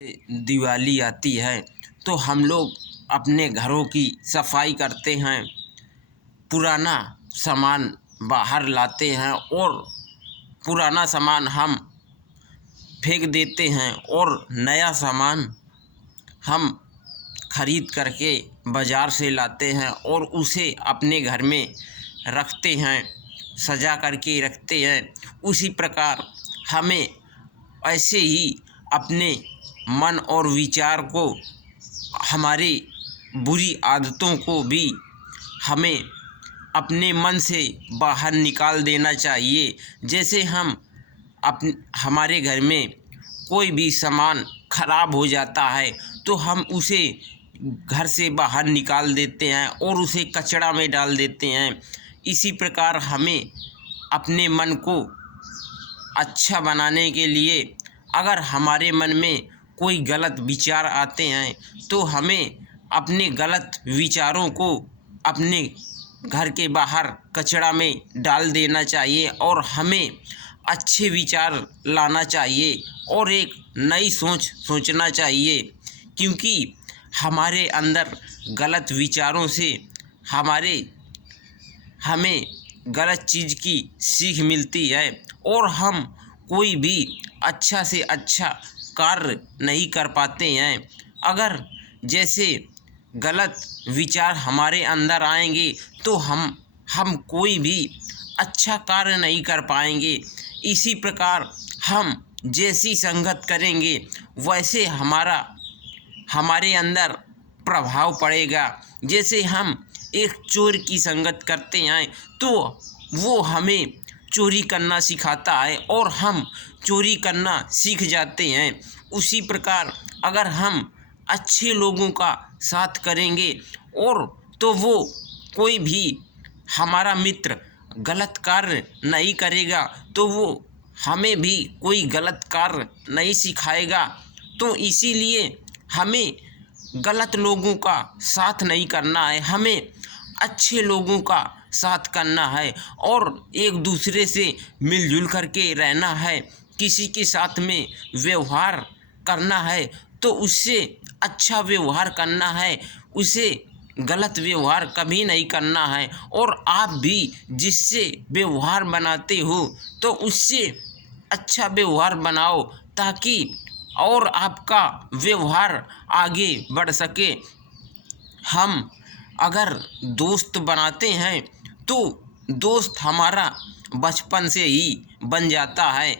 दिवाली आती है तो हम लोग अपने घरों की सफाई करते हैं, पुराना सामान बाहर लाते हैं और पुराना सामान हम फेंक देते हैं और नया सामान हम खरीद करके बाज़ार से लाते हैं और उसे अपने घर में रखते हैं, सजा करके रखते हैं। उसी प्रकार हमें ऐसे ही अपने मन और विचार को, हमारी बुरी आदतों को भी हमें अपने मन से बाहर निकाल देना चाहिए। जैसे हमारे घर में कोई भी सामान खराब हो जाता है तो हम उसे घर से बाहर निकाल देते हैं और उसे कचरा में डाल देते हैं। इसी प्रकार हमें अपने मन को अच्छा बनाने के लिए, अगर हमारे मन में कोई गलत विचार आते हैं तो हमें अपने गलत विचारों को अपने घर के बाहर कचरा में डाल देना चाहिए और हमें अच्छे विचार लाना चाहिए और एक नई सोच सोचना चाहिए। क्योंकि हमारे अंदर गलत विचारों से हमें गलत चीज़ की सीख मिलती है और हम कोई भी अच्छा से अच्छा कार्य नहीं कर पाते हैं। अगर जैसे गलत विचार हमारे अंदर आएंगे तो हम कोई भी अच्छा कार्य नहीं कर पाएंगे। इसी प्रकार हम जैसी संगत करेंगे वैसे हमारे अंदर प्रभाव पड़ेगा। जैसे हम एक चोर की संगत करते हैं तो वो हमें चोरी करना सिखाता है और हम चोरी करना सीख जाते हैं। उसी प्रकार अगर हम अच्छे लोगों का साथ करेंगे और तो वो कोई भी हमारा मित्र गलत कार्य नहीं करेगा तो वो हमें भी कोई गलत कार्य नहीं सिखाएगा। तो इसीलिए हमें गलत लोगों का साथ नहीं करना है, हमें अच्छे लोगों का साथ करना है और एक दूसरे से मिलजुल करके रहना है। किसी के साथ में व्यवहार करना है तो उससे अच्छा व्यवहार करना है, उसे गलत व्यवहार कभी नहीं करना है। और आप भी जिससे व्यवहार बनाते हो तो उससे अच्छा व्यवहार बनाओ ताकि और आपका व्यवहार आगे बढ़ सके। हम अगर दोस्त बनाते हैं तो दोस्त हमारा बचपन से ही बन जाता है।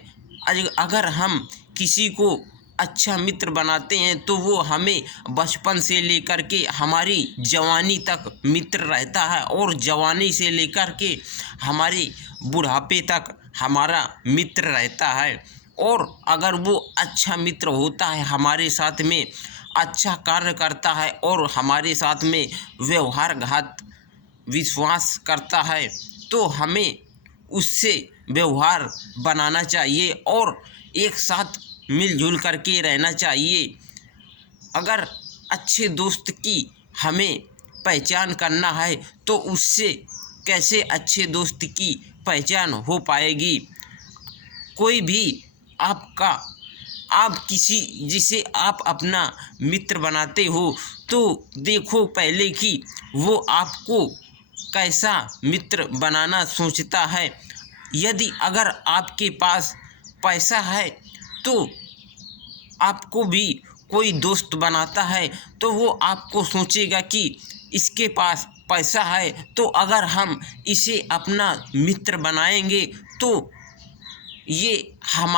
अगर हम किसी को अच्छा मित्र बनाते हैं तो वो हमें बचपन से लेकर के हमारी जवानी तक मित्र रहता है और जवानी से लेकर के हमारे बुढ़ापे तक हमारा मित्र रहता है। और अगर वो अच्छा मित्र होता है, हमारे साथ में अच्छा कार्य करता है और हमारे साथ में व्यवहारघात विश्वास करता है तो हमें उससे व्यवहार बनाना चाहिए और एक साथ मिलजुल करके रहना चाहिए। अगर अच्छे दोस्त की हमें पहचान करना है तो उससे कैसे अच्छे दोस्त की पहचान हो पाएगी। कोई भी आप किसी जिसे आप अपना मित्र बनाते हो तो देखो पहले कि वो आपको कैसा मित्र बनाना सोचता है। यदि अगर आपके पास पैसा है तो आपको भी कोई दोस्त बनाता है तो वो आपको सोचेगा कि इसके पास पैसा है तो अगर हम इसे अपना मित्र बनाएंगे तो ये हम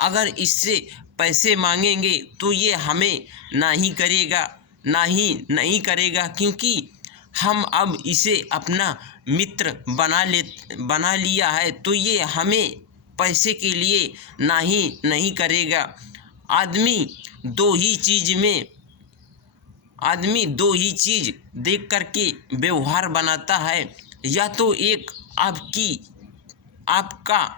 अगर इससे पैसे मांगेंगे तो ये हमें नहीं करेगा क्योंकि हम अब इसे अपना मित्र बना लिया है तो ये हमें पैसे के लिए नहीं करेगा। आदमी दो ही चीज़ देख करके व्यवहार बनाता है, या तो एक आपका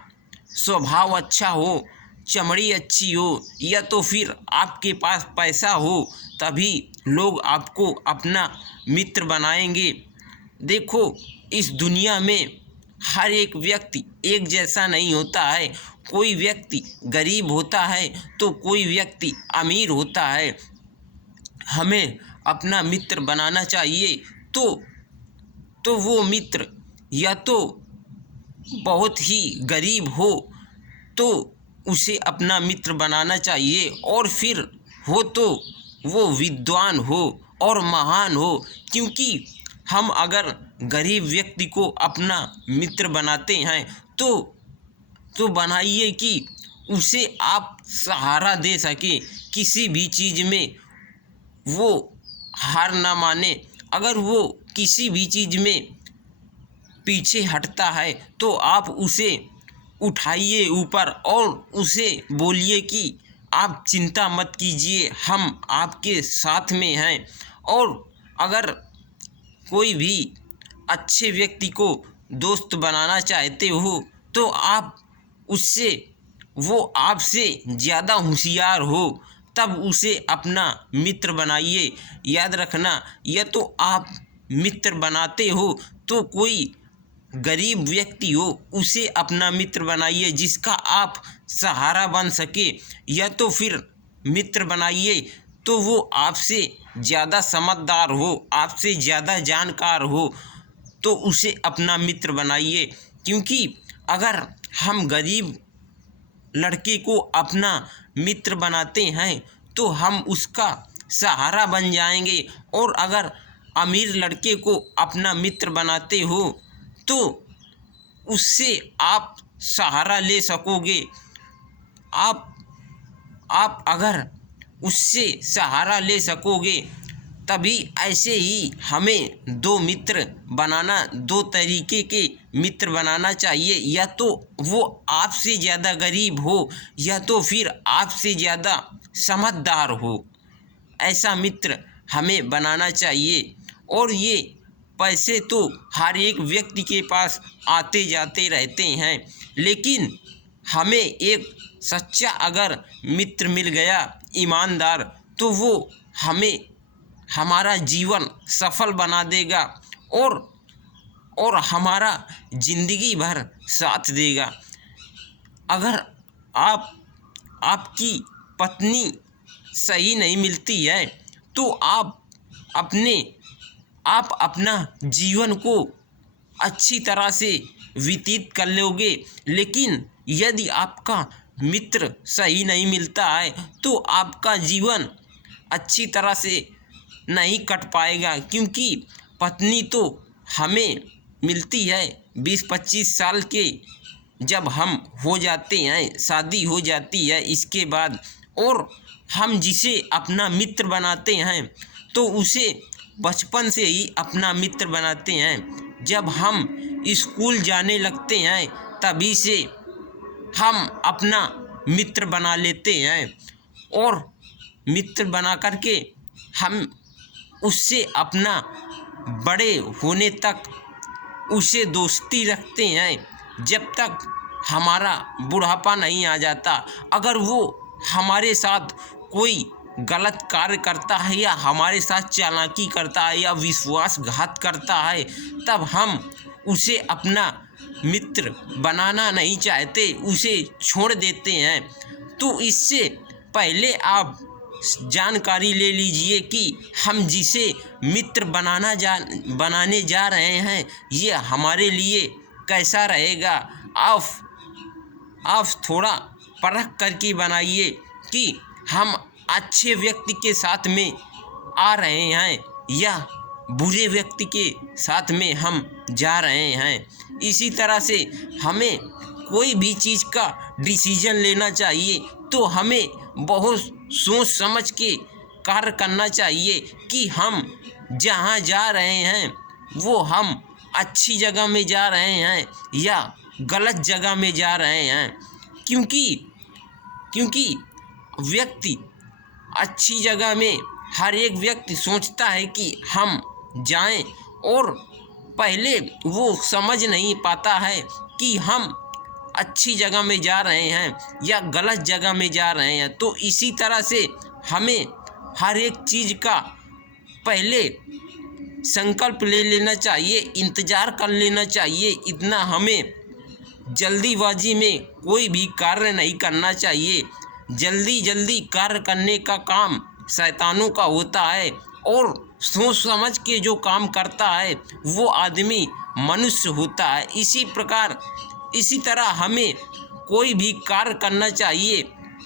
स्वभाव अच्छा हो, चमड़ी अच्छी हो, या तो फिर आपके पास पैसा हो, तभी लोग आपको अपना मित्र बनाएंगे। देखो इस दुनिया में हर एक व्यक्ति एक जैसा नहीं होता है। कोई व्यक्ति गरीब होता है तो कोई व्यक्ति अमीर होता है। हमें अपना मित्र बनाना चाहिए तो वो मित्र या तो बहुत ही गरीब हो तो उसे अपना मित्र बनाना चाहिए, और फिर हो तो वो विद्वान हो और महान हो। क्योंकि हम अगर गरीब व्यक्ति को अपना मित्र बनाते हैं तो बनाइए कि उसे आप सहारा दे सके, किसी भी चीज़ में वो हार ना माने। अगर वो किसी भी चीज़ में पीछे हटता है तो आप उसे उठाइए ऊपर और उसे बोलिए कि आप चिंता मत कीजिए, हम आपके साथ में हैं। और अगर कोई भी अच्छे व्यक्ति को दोस्त बनाना चाहते हो तो आप उससे, वो आपसे ज़्यादा होशियार हो तब उसे अपना मित्र बनाइए। याद रखना, या तो आप मित्र बनाते हो तो कोई गरीब व्यक्ति हो उसे अपना मित्र बनाइए जिसका आप सहारा बन सके, या तो फिर मित्र बनाइए तो वो आपसे ज़्यादा समझदार हो, आपसे ज़्यादा जानकार हो तो उसे अपना मित्र बनाइए। क्योंकि अगर हम गरीब लड़के को अपना मित्र बनाते हैं तो हम उसका सहारा बन जाएंगे, और अगर अमीर लड़के को अपना मित्र बनाते हो तो उससे आप सहारा ले सकोगे। आप अगर उससे सहारा ले सकोगे तभी। ऐसे ही हमें दो मित्र बनाना, दो तरीके के मित्र बनाना चाहिए, या तो वो आपसे ज़्यादा गरीब हो या तो फिर आपसे ज़्यादा समझदार हो। ऐसा मित्र हमें बनाना चाहिए। और ये पैसे तो हर एक व्यक्ति के पास आते जाते रहते हैं, लेकिन हमें एक सच्चा अगर मित्र मिल गया, ईमानदार, तो वो हमें हमारा जीवन सफल बना देगा और हमारा ज़िंदगी भर साथ देगा। अगर आपकी पत्नी सही नहीं मिलती है तो आप अपना जीवन को अच्छी तरह से व्यतीत कर लोगे, लेकिन यदि आपका मित्र सही नहीं मिलता है तो आपका जीवन अच्छी तरह से नहीं कट पाएगा। क्योंकि पत्नी तो हमें मिलती है 20-25 साल के जब हम हो जाते हैं, शादी हो जाती है इसके बाद, और हम जिसे अपना मित्र बनाते हैं तो उसे बचपन से ही अपना मित्र बनाते हैं। जब हम स्कूल जाने लगते हैं तभी से हम अपना मित्र बना लेते हैं, और मित्र बना करके हम उससे अपना बड़े होने तक उसे दोस्ती रखते हैं जब तक हमारा बुढ़ापा नहीं आ जाता। अगर वो हमारे साथ कोई गलत कार्य करता है या हमारे साथ चालाकी करता है या विश्वासघात करता है तब हम उसे अपना मित्र बनाना नहीं चाहते, उसे छोड़ देते हैं। तो इससे पहले आप जानकारी ले लीजिए कि हम जिसे मित्र बनाने जा रहे हैं ये हमारे लिए कैसा रहेगा। आप थोड़ा परख करके बनाइए कि हम अच्छे व्यक्ति के साथ में आ रहे हैं या बुरे व्यक्ति के साथ में हम जा रहे हैं। इसी तरह से हमें कोई भी चीज़ का डिसीजन लेना चाहिए तो हमें बहुत सोच समझ के कार्य करना चाहिए कि हम जहाँ जा रहे हैं वो हम अच्छी जगह में जा रहे हैं या गलत जगह में जा रहे हैं। क्योंकि व्यक्ति अच्छी जगह में, हर एक व्यक्ति सोचता है कि हम जाएं, और पहले वो समझ नहीं पाता है कि हम अच्छी जगह में जा रहे हैं या गलत जगह में जा रहे हैं। तो इसी तरह से हमें हर एक चीज़ का पहले संकल्प ले लेना चाहिए, इंतज़ार कर लेना चाहिए। इतना हमें जल्दीबाजी में कोई भी कार्य नहीं करना चाहिए। जल्दी कार्य करने का काम शैतानों का होता है और सोच समझ के जो काम करता है वो आदमी मनुष्य होता है। इसी तरह हमें कोई भी कार्य करना चाहिए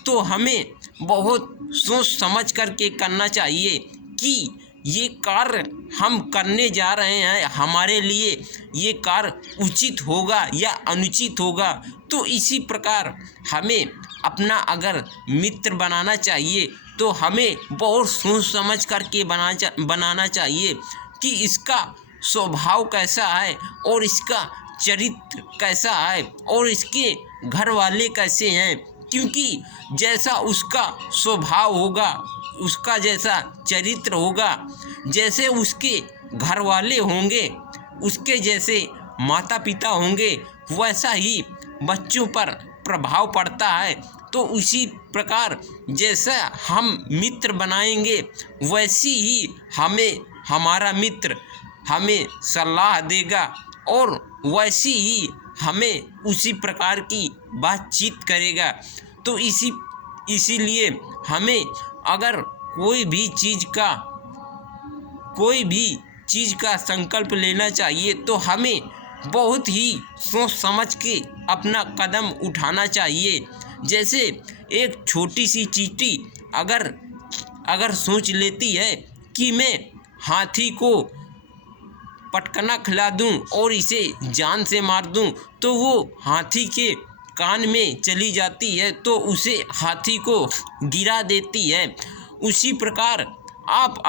तो हमें बहुत सोच समझ करके करना चाहिए कि ये कार्य हम करने जा रहे हैं, हमारे लिए ये कार्य उचित होगा या अनुचित होगा। तो इसी प्रकार हमें अपना अगर मित्र बनाना चाहिए तो हमें बहुत सोच समझ करके बनाना चाहिए कि इसका स्वभाव कैसा है और इसका चरित्र कैसा है और इसके घर वाले कैसे हैं। क्योंकि जैसा उसका स्वभाव होगा, उसका जैसा चरित्र होगा, जैसे उसके घर वाले होंगे, उसके जैसे माता पिता होंगे, वैसा ही बच्चों पर प्रभाव पड़ता है। तो उसी प्रकार जैसा हम मित्र बनाएंगे वैसी ही हमारा मित्र हमें सलाह देगा और वैसी ही हमें उसी प्रकार की बातचीत करेगा। तो इसीलिए हमें अगर कोई भी चीज़ का संकल्प लेना चाहिए तो हमें बहुत ही सोच समझ के अपना कदम उठाना चाहिए। जैसे एक छोटी सी चींटी अगर सोच लेती है कि मैं हाथी को पटकना खिला दूं और इसे जान से मार दूं, तो वो हाथी के कान में चली जाती है तो उसे हाथी को गिरा देती है। उसी प्रकार आप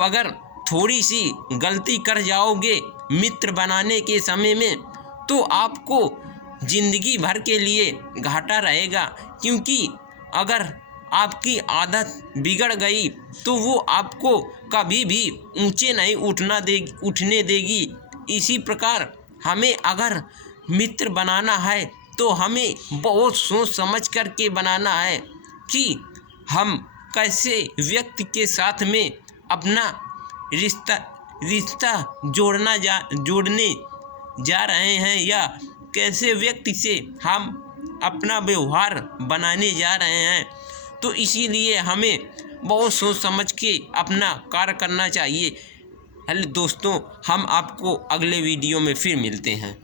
अगर थोड़ी सी गलती कर जाओगे मित्र बनाने के समय में तो आपको जिंदगी भर के लिए घाटा रहेगा। क्योंकि अगर आपकी आदत बिगड़ गई तो वो आपको कभी भी ऊंचे नहीं उठने देगी। इसी प्रकार हमें अगर मित्र बनाना है तो हमें बहुत सोच समझ कर के बनाना है कि हम कैसे व्यक्ति के साथ में अपना रिश्ता जोड़ने जा रहे हैं या कैसे व्यक्ति से हम अपना व्यवहार बनाने जा रहे हैं। तो इसीलिए हमें बहुत सोच समझ के अपना कार्य करना चाहिए। हेलो दोस्तों, हम आपको अगले वीडियो में फिर मिलते हैं।